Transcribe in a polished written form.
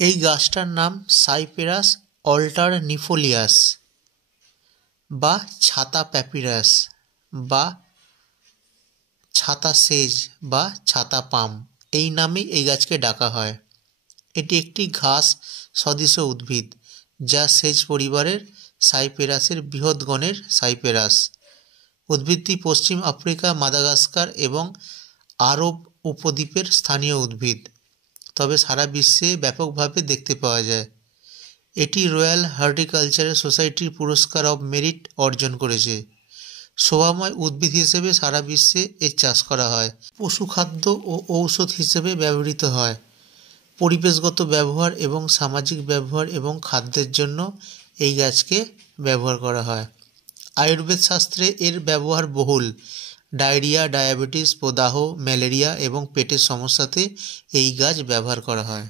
এই গাছটার নাম সাইপেরাস অল্টারনিফোলিয়াস বা ছাতা প্যাপিরাস বা ছাতা সেজ বা ছাতা পাম, এই নামেই এই গাছকে ডাকা হয়। এটি একটি ঘাস সদৃশ উদ্ভিদ যা সেজ পরিবারের সাইপেরাসের বৃহৎ গণের সাইপেরাস। উদ্ভিদটি পশ্চিম আফ্রিকা, মাদাগাস্কার এবং আরব উপদ্বীপের স্থানীয় উদ্ভিদ, তবে সারা বিশ্বে ব্যাপকভাবে দেখতে পাওয়া যায়। এটি রয়্যাল হর্টিকালচারাল সোসাইটির পুরস্কার অব মেরিট অর্জন করেছে। শোভাময় উদ্ভিদ হিসেবে সারা বিশ্বে এর চাষ করা হয়। পশুখাদ্য ও ঔষধ হিসেবে ব্যবহৃত হয়। পরিবেশগত ব্যবহার এবং সামাজিক ব্যবহার এবং খাদ্যের জন্য এই গাছকে ব্যবহার করা হয়। আয়ুর্বেদ শাস্ত্রে এর ব্যবহার বহুল। ডায়রিয়া, ডায়াবেটিস, প্রদাহ, ম্যালেরিয়া এবং পেটের সমস্যাতে এই গাছ ব্যবহার করা হয়।